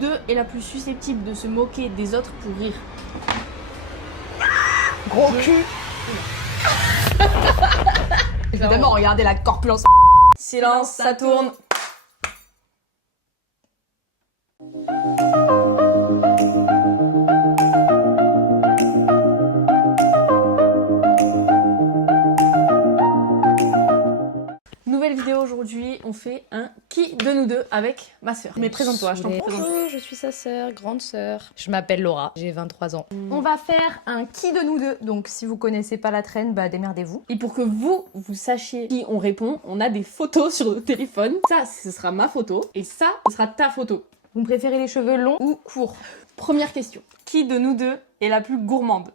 deux est la plus susceptible de se moquer des autres pour rire? Gros cul. Évidemment, regardez la corpulence. Silence, ça tourne. Nouvelle vidéo aujourd'hui, on fait un qui de nous deux avec ma sœur. Mais présente-toi, je t'en prie. Bonjour, je suis sa sœur, grande sœur. Je m'appelle Laura, j'ai 23 ans. On va faire un qui de nous deux. Donc si vous connaissez pas la traîne, bah démerdez-vous. Et pour que vous sachiez qui on répond, on a des photos sur le téléphone. Ça, ce sera ma photo. Et ça, ce sera ta photo. Vous préférez les cheveux longs ou courts? Première question. Qui de nous deux est la plus gourmande?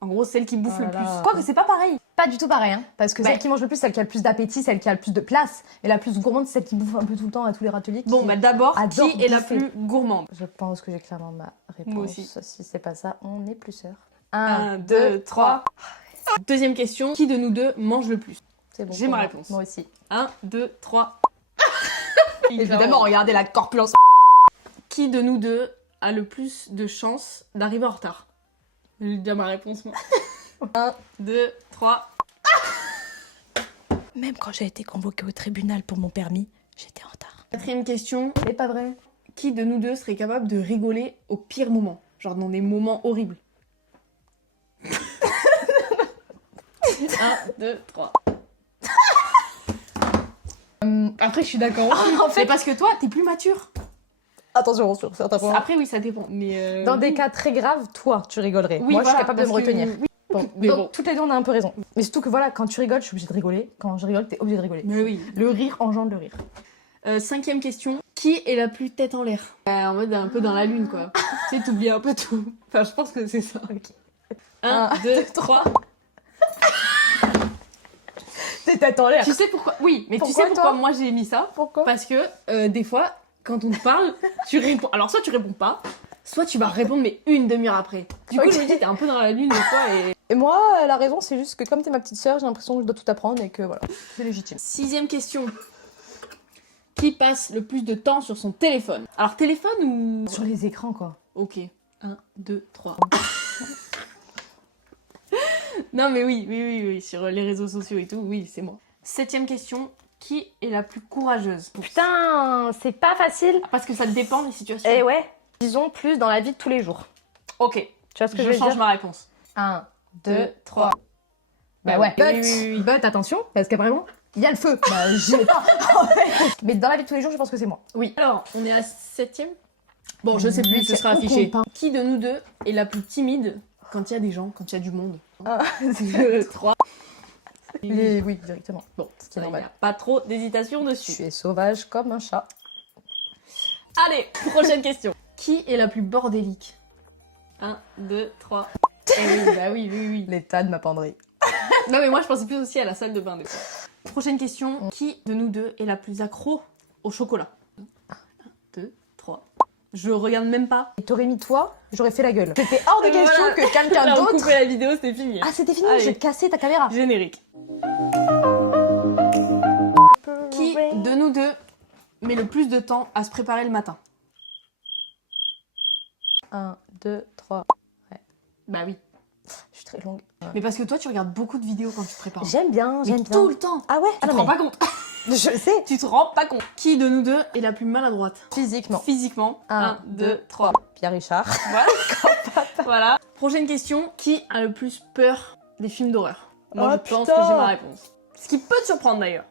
En gros, celle qui bouffe le plus. Quoique c'est pas pareil. Pas du tout pareil, hein. Parce que Ouais. celle qui mange le plus, celle qui a le plus d'appétit, celle qui a le plus de place. Et la plus gourmande, c'est celle qui bouffe un peu tout le temps à tous les râteliers. Bon, bah d'abord, qui adore est la bouffer. plus gourmande? Je pense que j'ai clairement ma réponse. Moi aussi. Si c'est pas ça, on est plus sœurs. 1, 2, 3. Deuxième question. Qui de nous deux mange le plus? C'est bon. J'ai pour ma moi. réponse. Moi aussi. 1, 2, 3. Évidemment, regardez la corpulence. Qui de nous deux a le plus de chances d'arriver en retard? J'ai déjà ma réponse, moi. 1, 2, 3. Même quand j'ai été convoquée au tribunal pour mon permis, j'étais en retard. Quatrième question. C'est pas vrai. Qui de nous deux serait capable de rigoler au pire moment? Genre dans des moments horribles. 1, 2, 3. Après, je suis d'accord aussi. en fait- Mais parce que toi, t'es plus mature. Attention, sur certains points. Après, oui, ça dépend. Mais Dans des cas très graves, toi, tu rigolerais. oui, Moi, je voilà, suis capable de me parce que- retenir. oui. Bon, Mais donc, bon. toutes les deux, on a un peu raison. Mais surtout que voilà, quand tu rigoles, je suis obligée de rigoler. Quand je rigole, t'es obligée de rigoler. Mais oui. Le rire engendre le rire. Cinquième question. Qui est la plus tête en l'air? En mode un peu dans la lune, quoi. Tu sais, t'oublies un peu tout. Enfin, je pense que c'est ça. 1, 2, 3. T'es tête en l'air. Tu sais pourquoi? Oui, mais tu Pourquoi, sais pourquoi toi moi j'ai mis ça? Pourquoi? Parce que des fois, quand on te parle, tu réponds. Alors, soit tu réponds pas, soit tu vas répondre, mais une demi-heure après. Du coup, Ok. je me dis, t'es un peu dans la lune des fois et. Et moi, la raison, c'est juste que comme t'es ma petite sœur, j'ai l'impression que je dois tout apprendre et que voilà, c'est légitime. Sixième question. Qui passe le plus de temps sur son téléphone? Alors, téléphone ou. Sur les écrans, quoi. Ok. 1, 2, 3. Non, mais oui, sur les réseaux sociaux et tout, oui, c'est moi. Septième question. Qui est la plus courageuse? Putain, c'est pas facile. Parce que ça dépend des situations. Eh ouais. Disons plus dans la vie de tous les jours. Ok, Tu vois ce que je je veux change dire? ma réponse. 1, 2, 2, 3. 3. Bah ouais. Oui. But, attention, parce qu'apparemment, il y a le feu. Bah, j'y vais pas. Mais dans la vie de tous les jours, je pense que c'est moi. Oui. Alors, on est à septième. Bon, je sais plus, ce sera On affiché. compte pas. Qui de nous deux est la plus timide quand il y a des gens, quand il y a du monde? Ah, 2, 3. oui, directement. Bon, Ce qui est il n'y normal. a pas trop d'hésitation dessus. Tu es sauvage comme un chat. Allez, prochaine question. Qui est la plus bordélique? 1, 2, 3. Eh oui, bah oui. L'état de ma penderie. Non, mais moi, je pensais plus aussi à la salle de bain des fois. Prochaine question. Qui de nous deux est la plus accro au chocolat? 1, 2, 3. Je regarde même pas. Et t'aurais mis toi, j'aurais fait la gueule. C'était hors de question Voilà. que quelqu'un Là, on d'autre. coupait la vidéo, c'était fini. Ah, c'était fini, Allez. je vais te casser ta caméra. Générique. Qui de nous deux met le plus de temps à se préparer le matin? 1, 2, 3. Bah oui. Je suis très longue. Mais parce que toi, tu regardes beaucoup de vidéos quand tu te prépares. J'aime bien, Mais j'aime bien. tout le temps. Ah ouais? Tu te rends pas compte. Je sais. Tu te rends pas compte. Qui de nous deux est la plus maladroite? Physiquement. Physiquement. 1, Un, 2, 3. Pierre Richard. Voilà. Voilà. Prochaine question. Qui a le plus peur des films d'horreur? Moi, Oh, je pense putain. que j'ai ma réponse. Ce qui peut te surprendre d'ailleurs.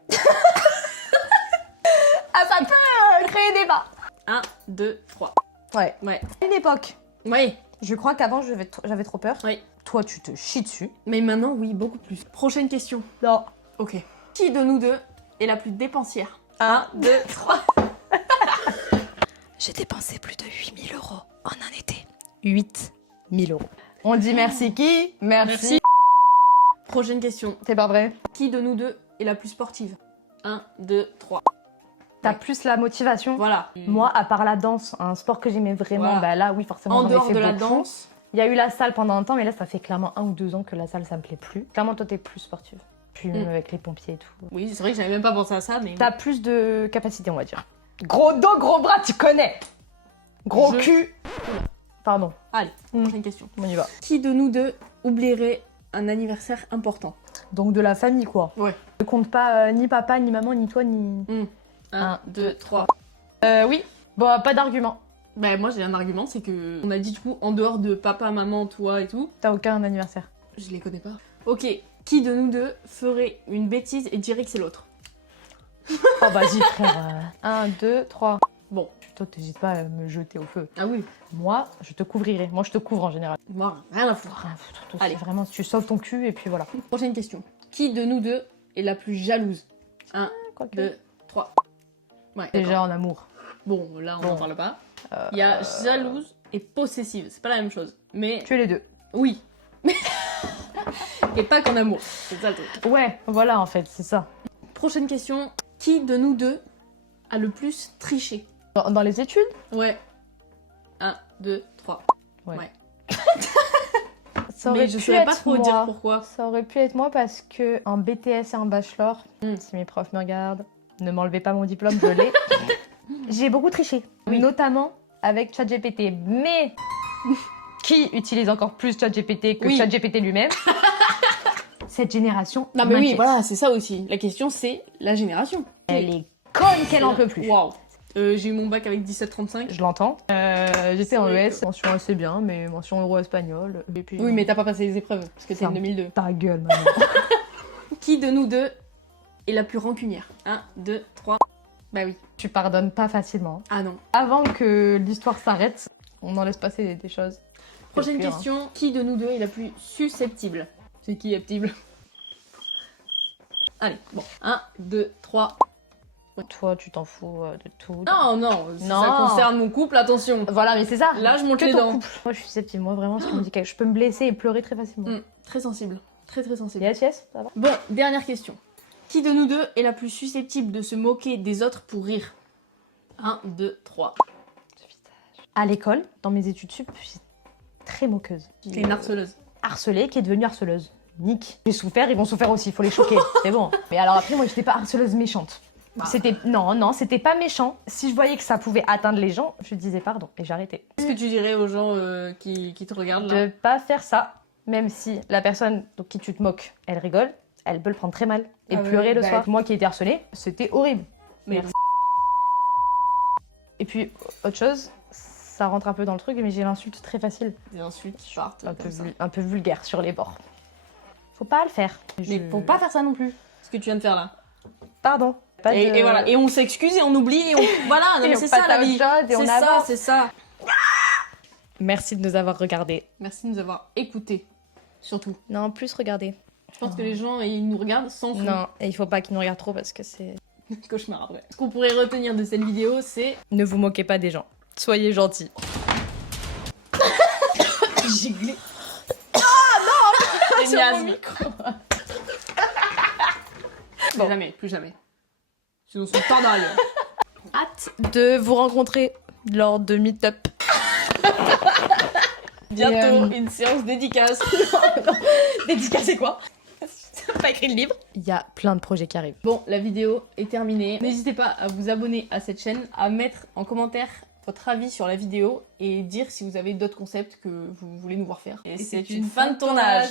Ah, ça peut créer débat. 1, 2, 3. Ouais. Ouais. À une époque, Oui. je crois qu'avant, j'avais trop peur. Oui. Toi, tu te chies dessus. Mais maintenant, oui, beaucoup plus. Prochaine question. Non. Ok. Qui de nous deux est la plus dépensière? 1, 2, 3. J'ai dépensé plus de 8 000 € en un été. 8 000 €. On dit merci qui? Merci. Prochaine question. C'est pas vrai. Qui de nous deux est la plus sportive? 1, 2, 3. T'as plus la motivation. Voilà. Moi, à part la danse, un sport que j'aimais vraiment, Voilà. bah là, oui, forcément, En j'en ai dehors fait de la beaucoup. danse. Il y a eu la salle pendant un temps, mais là, ça fait clairement 1 ou 2 ans que la salle, ça me plaît plus. Clairement, toi, t'es plus sportive. Puis avec les pompiers et tout. Oui, c'est vrai que j'avais même pas pensé à ça, mais. T'as plus de capacité, on va dire. Gros dos, gros bras, tu connais. Gros cul. Pardon. Allez, prochaine question. On y va. Qui de nous deux oublierait un anniversaire important? Donc de la famille, quoi. Ouais. Ne compte pas ni papa, ni maman, ni toi, ni... 1, 2, 3. Oui. Bon, pas d'argument. Bah moi j'ai un argument, c'est que on a dit du coup en dehors de papa, maman, toi et tout, T'as aucun anniversaire. je les connais pas. Ok, qui de nous deux ferait une bêtise et dirait que c'est l'autre? Oh, vas-y, frère. 1, 2, 3. Bon. Toi, t'hésites pas à me jeter au feu. Ah oui. Moi, je te couvrirai. Moi, je te couvre en général. Moi, rien à foutre. Rien à foutre. Toi, Allez. c'est vraiment, tu sauves ton cul et puis voilà. Prochaine question. Qui de nous deux est la plus jalouse? 1, Quoique. 2, 3. Ouais, Déjà d'accord. en amour. Bon, là on Bon. n'en parle pas. Il y a jalouse et possessive, c'est pas la même chose. Mais Tu es les deux. oui. Et pas qu'en amour, c'est ça le truc. Ouais, voilà en fait, c'est ça. Prochaine question. Qui de nous deux a le plus triché? Dans les études? Ouais. 1, 2, 3. Ouais. Ouais. Ça aurait Mais je pu saurais pas être trop moi. dire pourquoi. Ça aurait pu être moi parce que en BTS et en bachelor, Mm. si mes profs me regardent, ne m'enlevez pas mon diplôme, je l'ai. J'ai beaucoup triché, Oui. notamment avec ChatGPT. Mais qui utilise encore plus ChatGPT que Oui. ChatGPT lui-même? Cette génération. Non mais oui, m'inquiète. voilà, c'est ça aussi. La question c'est la génération. Elle est conne qu'elle en peut plus. Waouh. J'ai eu mon bac avec 17,35. Je l'entends. J'étais en vrai ES, mention assez bien, mais mention euro-espagnol. Et puis, Oui, mais t'as pas passé les épreuves parce que t'es Ça. en 2002. ta gueule, maman. Qui de nous deux est la plus rancunière? 1, 2, 3. Bah oui. Tu pardonnes pas facilement. Ah non. Avant que l'histoire s'arrête, on en laisse passer des choses. Prochaine C'est pire, question. Qui de nous deux est la plus susceptible? C'est qui susceptible? Allez, bon. 1, 2, 3. hein. Toi, tu t'en fous de tout. Non, non, si Non. ça concerne mon couple, attention. Voilà, mais c'est ça. Là, je monte Que les ton dents. couple. Moi, je suis susceptible. Moi, vraiment, ce qu'on me dit, je peux me blesser et pleurer très facilement. Très sensible. Très très sensible. Yes, yes, ça va. Bon, dernière question. Qui de nous deux est la plus susceptible de se moquer des autres pour rire? 1, 2, 3. À l'école, dans mes études sup, j'étais très moqueuse. T'es une harceleuse. Harcelée qui est devenue harceleuse. Nick. J'ai souffert, ils vont souffrir aussi, il faut les choquer, c'est bon. Mais alors après, moi, j'étais pas harceleuse méchante. C'était non, c'était pas méchant. Si je voyais que ça pouvait atteindre les gens, je disais pardon et j'arrêtais. Qu'est-ce que tu dirais aux gens qui te regardent là? De pas faire ça, même si la personne donc qui tu te moques, elle rigole, elle peut le prendre très mal et Ah ouais, pleurer le bah, soir. Moi qui étais harcelée, c'était horrible. Mais Et puis autre chose, ça rentre un peu dans le truc, mais j'ai l'insulte très facile, des insultes qui partent un peu, comme ça. un peu vulgaire sur les bords. Faut pas le faire. Mais faut pas faire ça non plus. Ce que tu viens de faire là. Pardon. Pas de- Et voilà. Et on s'excuse et on oublie. Et on... Voilà, non, Et mais on c'est passe ça la à autre vie. chose et on C'est ça, avance. c'est ça. Merci de nous avoir regardés. Merci de nous avoir écoutés. Surtout. Non, plus regarder. Je pense que les gens, ils nous regardent sans fond. Non, et il faut pas qu'ils nous regardent trop parce que c'est... Cauchemar après. Ce qu'on pourrait retenir de cette vidéo, c'est... Ne vous moquez pas des gens. Soyez gentils. J'ai glé... C'est Sur mon micro. Plus jamais, plus jamais. Sinon, c'est tard derrière. Hâte de vous rencontrer lors de Meetup. Bientôt, une séance dédicace. Dédicace, c'est quoi? Pas écrit le livre. Il y a plein de projets qui arrivent. Bon, la vidéo est terminée. N'hésitez pas à vous abonner à cette chaîne, à mettre en commentaire votre avis sur la vidéo et dire si vous avez d'autres concepts que vous voulez nous voir faire. Et c'est une fin de tournage.